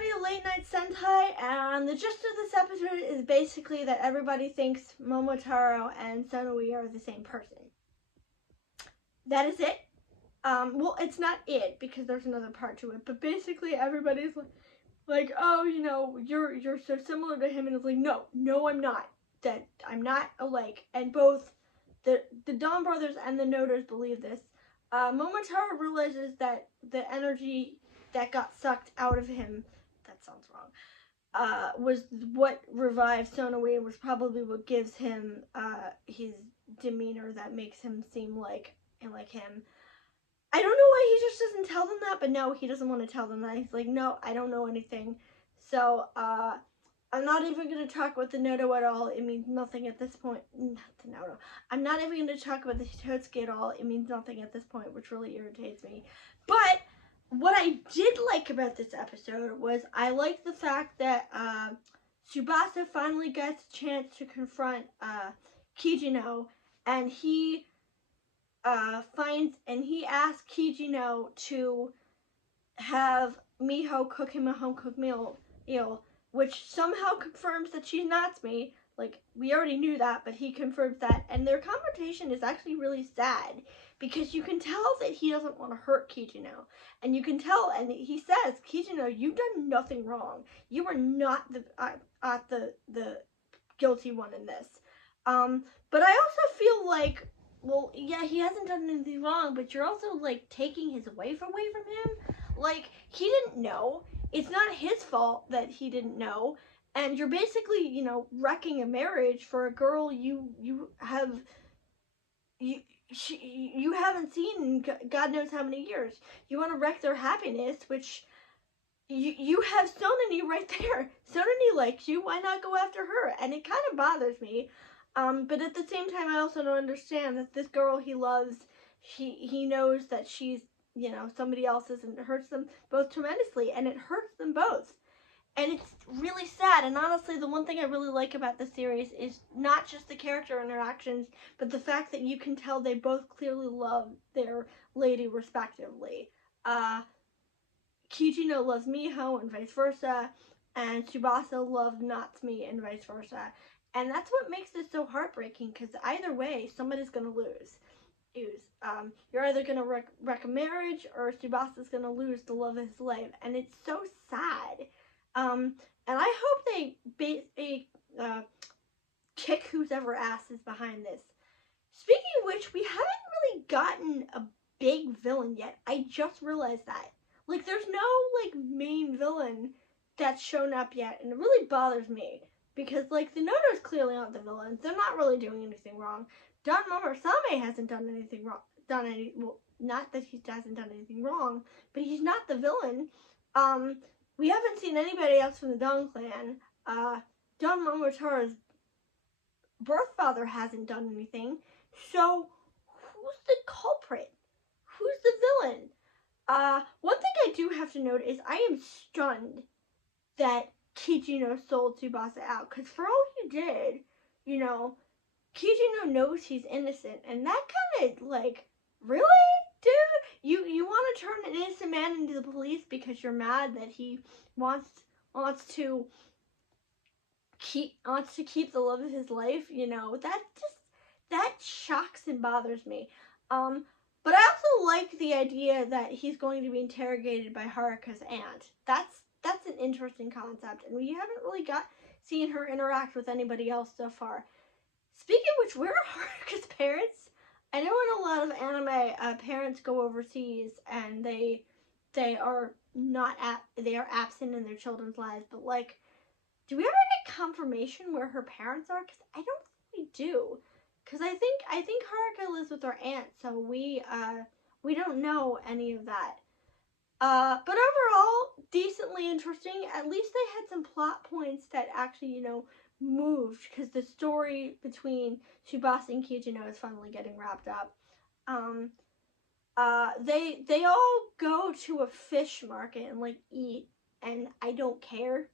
everybody, Late Night Sentai, and the gist of this episode is basically that everybody thinks Momotaro and Sonoi are the same person. That is it. Well, it's not it, because there's another part to it, but basically everybody's like, oh, you know, you're so similar to him, and it's like, no, I'm not. That I'm not alike. And both the Donbrothers and the Nodos believe this. Momotaro realizes that the energy that got sucked out of him, that sounds wrong, was what revived Sonoi, was probably what gives him his demeanor that makes him seem like him. I don't know why he just doesn't tell them that, but no, he doesn't want to tell them that. He's like, no, I don't know anything. So, I'm not even going to talk about the Nodo at all. It means nothing at this point. Not the Nodo. I'm not even going to talk about the Hitotsuki at all. It means nothing at this point, which really irritates me. But what I did like about this episode was I liked the fact that Tsubasa finally gets a chance to confront Kijino, and he asks Kijino to have Miho cook him a home-cooked meal, which somehow confirms that she's Natsume. Like, we already knew that, but he confirms that. And their confrontation is actually really sad, because you can tell that he doesn't want to hurt Kijino. And you can tell, and he says, Kijino, you've done nothing wrong. You are not the guilty one in this. But I also feel like, well, yeah, he hasn't done anything wrong, but you're also, like, taking his wife away from him. Like, he didn't know. It's not his fault that he didn't know. And you're basically, you know, wrecking a marriage for a girl you haven't seen in God knows how many years. You want to wreck their happiness, which you have Sononi right there. Sononi likes you. Why not go after her? And it kind of bothers me. But at the same time, I also don't understand that this girl he loves, he knows that she's, you know, somebody else's, and it hurts them both tremendously, and it hurts them both. And it's really sad. And honestly, the one thing I really like about the series is not just the character interactions, but the fact that you can tell they both clearly love their lady respectively. Kijino loves Miho and vice versa, and Tsubasa loves Natsume and vice versa. And that's what makes this so heartbreaking, because either way, somebody's going to lose. You're either going to wreck a marriage, or Tsubasa's going to lose the love of his life. And it's so sad. And I hope they kick whose ever ass is behind this. Speaking of which, we haven't really gotten a big villain yet. I just realized that. Like, there's no, like, main villain that's shown up yet, and it really bothers me. Because, like, the Nodos clearly aren't the villains. They're not really doing anything wrong. Don Momorsame hasn't done anything wrong. Well, not that he hasn't done anything wrong, but he's not the villain. We haven't seen anybody else from the Don clan. Don Momotaro's birth father hasn't done anything. So, who's the culprit? Who's the villain? One thing I do have to note is I am stunned that Kijino sold Tsubasa out, because for all he did, you know, Kijino knows he's innocent, and that kind of, like, really, dude? You want to turn an innocent man into the police because you're mad that he wants to keep the love of his life, you know? That shocks and bothers me. But I also like the idea that he's going to be interrogated by Haruka's aunt. That's an interesting concept, and we haven't really seen her interact with anybody else so far. Speaking of which, where are Haruka's parents? I know in a lot of anime, parents go overseas and they are absent in their children's lives. But, like, do we ever get confirmation where her parents are? Because I don't think we do. Because I think Haruka lives with her aunt, so we don't know any of that. But overall, decently interesting. At least they had some plot points that actually, you know, moved, because the story between Tsubasa and Kijino is finally getting wrapped up. They all go to a fish market and, like, eat, and I don't care.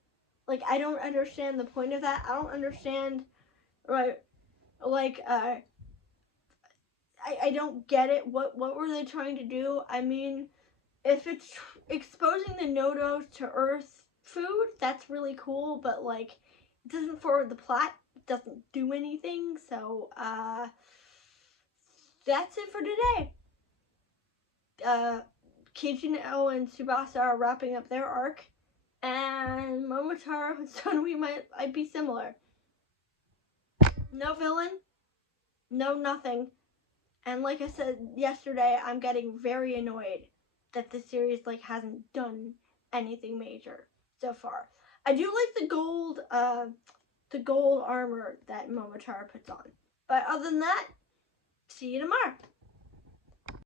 Like, I don't understand the point of that. I don't understand, right, like, I don't get it. What were they trying to do? I mean, if it's exposing the Nodos to Earth food. That's really cool, but like it doesn't forward the plot. It doesn't do anything. So that's it for today. Kijino and Tsubasa are wrapping up their arc, and Momotaro and Sonui might be similar. No villain, no nothing. And like I said yesterday, I'm getting very annoyed that the series like hasn't done anything major so far. I do like the gold armor that Momotaro puts on. But other than that, see you tomorrow.